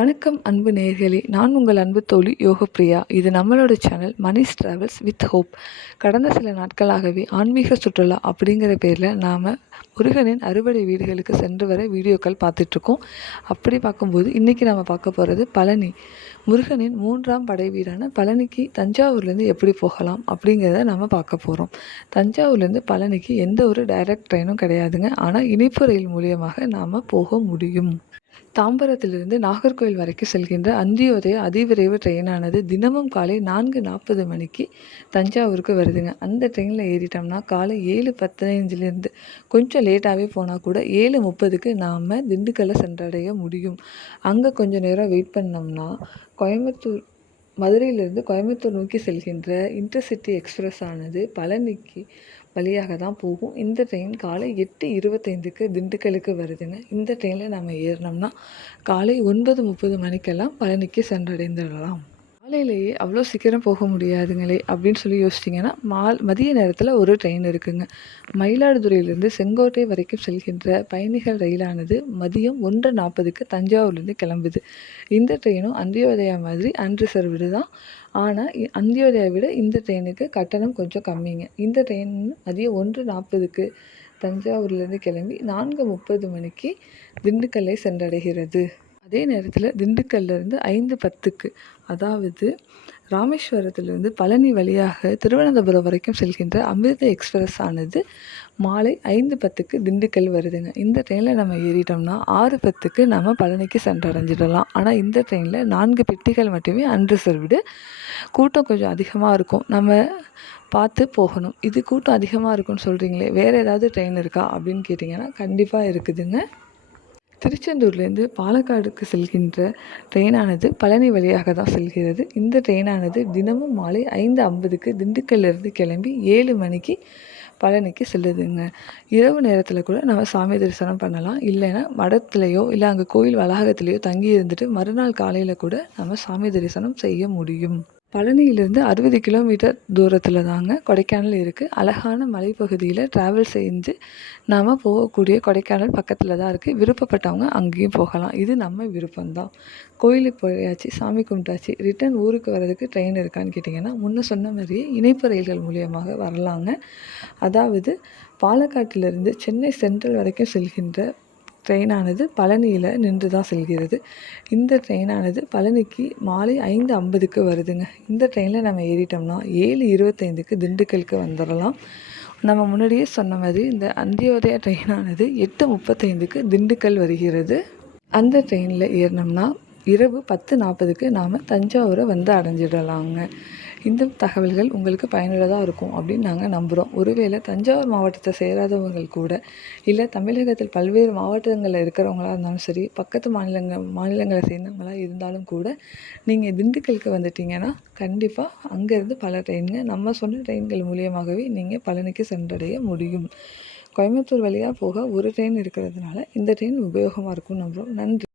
வணக்கம் அன்பு நேயர்களே! நான் உங்கள் அன்பு தோழி யோகப்பிரியா. இது நம்மளோட சேனல் மனிஸ் டிராவல்ஸ் வித் ஹோப். கடந்த சில நாட்களாகவே ஆன்மீக சுற்றுலா அப்படிங்கிற பேரில் நாம் முருகனின் அறுபடை வீடுகளுக்கு சென்று வர வீடியோக்கள் பார்த்துட்ருக்கோம். அப்படி பார்க்கும்போது இன்றைக்கி நம்ம பார்க்க போகிறது பழனி. முருகனின் 3ஆம் படை வீடான பழனிக்கு தஞ்சாவூர்லேருந்து எப்படி போகலாம் அப்படிங்கிறத நம்ம பார்க்க போகிறோம். தஞ்சாவூர்லேருந்து பழனிக்கு எந்த ஒரு டைரக்ட் ட்ரெயினும் கிடையாதுங்க. ஆனால் இனிப்பு ரயில் மூலியமாக நாம் போக முடியும். தாம்பரத்திலிருந்து நாகர்கோவில் வரைக்கும் செல்கின்ற அந்தியோதய அதிவிரைவு ட்ரெயினானது தினமும் காலை 4:40 மணிக்கு தஞ்சாவூருக்கு வருதுங்க. அந்த ட்ரெயினில் ஏறிட்டோம்னா காலை 7:15லேருந்து கொஞ்சம் லேட்டாகவே போனால் கூட 7:30க்கு நாம் திண்டுக்கல்லை சென்றடைய முடியும். அங்கே கொஞ்சம் நேரம் வெயிட் பண்ணோம்னா மதுரையிலிருந்து கோயம்புத்தூர் நோக்கி செல்கின்ற இன்டர்சிட்டி எக்ஸ்பிரஸ் ஆனது பழனிக்கு வழியாக தான் போகும். இந்த ட்ரெயின் காலை 8:25க்கு திண்டுக்கலுக்கு வருதுங்க. இந்த ட்ரெயினில் நம்ம ஏறினோம்னா காலை 9:30 மணிக்கெல்லாம் பழனிக்கு சென்றடைந்துடலாம். காலையிலேயே அவ்வளோ சீக்கிரம் போக முடியாதுங்களே அப்படின்னு சொல்லி யோசிச்சிங்கன்னா மதிய நேரத்தில் ஒரு ட்ரெயின் இருக்குங்க. மயிலாடுதுறையிலேருந்து செங்கோட்டை வரைக்கும் செல்கின்ற பயணிகள் ரயிலானது மதியம் 1:40க்கு தஞ்சாவூர்லேருந்து கிளம்புது. இந்த ட்ரெயினும் அந்தியோதயா மாதிரி அன்ரிசர்வ்டு தான். ஆனால் அந்தியோதயா விட இந்த ட்ரெயினுக்கு கட்டணம் கொஞ்சம் கம்மிங்க. இந்த ட்ரெயின் மதியம் 1:40க்கு தஞ்சாவூர்லேருந்து கிளம்பி 4:30 மணிக்கு திண்டுக்கல்லை சென்றடைகிறது. அதே நேரத்தில் திண்டுக்கல்லேருந்து 5:10க்கு அதாவது ராமேஸ்வரத்திலிருந்து பழனி வழியாக திருவனந்தபுரம் வரைக்கும் செல்கின்ற அமிர்த எக்ஸ்பிரஸ் ஆனது மாலை 5:10க்கு திண்டுக்கல் வருதுங்க. இந்த ட்ரெயினில் நம்ம ஏறிட்டோம்னா 6:10க்கு நம்ம பழனிக்கு சென்றடைஞ்சிடலாம். ஆனால் இந்த ட்ரெயினில் 4 பெட்டிகள் மட்டுமே அன்ரிசர்வ்டு. கூட்டம் கொஞ்சம் அதிகமாக இருக்கும். நம்ம பார்த்து போகணும். இது கூட்டம் அதிகமாக இருக்குன்னு சொல்கிறீங்களே, வேறு ஏதாவது ட்ரெயின் இருக்கா அப்படின்னு கேட்டிங்கன்னா கண்டிப்பாக இருக்குதுங்க. திருச்செந்தூர்லேருந்து பாலக்காடுக்கு செல்கின்ற ட்ரெயினானது பழனி வழியாக தான் செல்கிறது. இந்த ட்ரெயினானது தினமும் மாலை 5:50க்கு திண்டுக்கல்லிருந்து கிளம்பி 7 மணிக்கு பழனிக்கு செல்லுதுங்க. இரவு நேரத்தில் கூட நம்ம சாமி தரிசனம் பண்ணலாம். இல்லைன்னா மடத்துலையோ இல்லை அங்கே கோயில் வளாகத்துலேயோ தங்கி இருந்துட்டு மறுநாள் காலையில் கூட நம்ம சாமி தரிசனம் செய்ய முடியும். பழனியிலேருந்து 60 கிலோமீட்டர் தூரத்தில் தாங்க கொடைக்கானல் இருக்குது. அழகான மலைப்பகுதியில் ட்ராவல் செஞ்சு நாம் போகக்கூடிய கொடைக்கானல் பக்கத்தில் தான் இருக்குது. விருப்பப்பட்டவங்க அங்கேயும் போகலாம். இது நம்ம விருப்பம்தான். கோயிலுக்கு போயாச்சு, சாமி கும்பிட்டாச்சு, ரிட்டன் ஊருக்கு வர்றதுக்கு ட்ரெயின் இருக்கான்னு கேட்டிங்கன்னா முன்ன சொன்ன மாதிரியே இணைப்பு ரயில்கள் மூலியமாக வரலாங்க. அதாவது பாலக்காட்டிலிருந்து சென்னை சென்ட்ரல் வரைக்கும் செல்கின்ற ட்ரெயினானது பழனியில் நின்று தான் செல்கிறது. இந்த ட்ரெயினானது பழனிக்கு மாலை 5:50க்கு வருதுங்க. இந்த ட்ரெயினில் நம்ம ஏறிட்டோம்னா 7:25க்கு திண்டுக்கலுக்கு வந்துடலாம். நம்ம முன்னாடியே சொன்ன மாதிரி இந்த அந்தியோதயா ட்ரெயினானது 8:35க்கு திண்டுக்கல் வருகிறது. அந்த ட்ரெயினில் ஏறினோம்னா இரவு 10:40க்கு நாம் தஞ்சாவூரை வந்து அடைஞ்சிடலாங்க. இந்த தகவல்கள் உங்களுக்கு பயனுள்ளதாக இருக்கும் அப்படின்னு நாங்கள் நம்புகிறோம். ஒருவேளை தஞ்சாவூர் மாவட்டத்தை சேராதவங்கள் கூட இல்லை தமிழகத்தில் பல்வேறு மாவட்டங்களில் இருக்கிறவங்களா இருந்தாலும் சரி, பக்கத்து மாநிலங்களை சேர்ந்தவங்களாக இருந்தாலும் கூட நீங்கள் திண்டுக்கலுக்கு வந்துட்டிங்கன்னா கண்டிப்பாக அங்கேருந்து பல ட்ரெயினுங்க நம்ம சொன்ன ட்ரெயின்கள் மூலியமாகவே நீங்கள் பழனிக்கு சென்றடைய முடியும். கோயம்புத்தூர் வழியாக போக ஒரு ட்ரெயின் இருக்கிறதுனால இந்த ட்ரெயின் உபயோகமாக இருக்கும்னு நம்புகிறோம். நன்றி.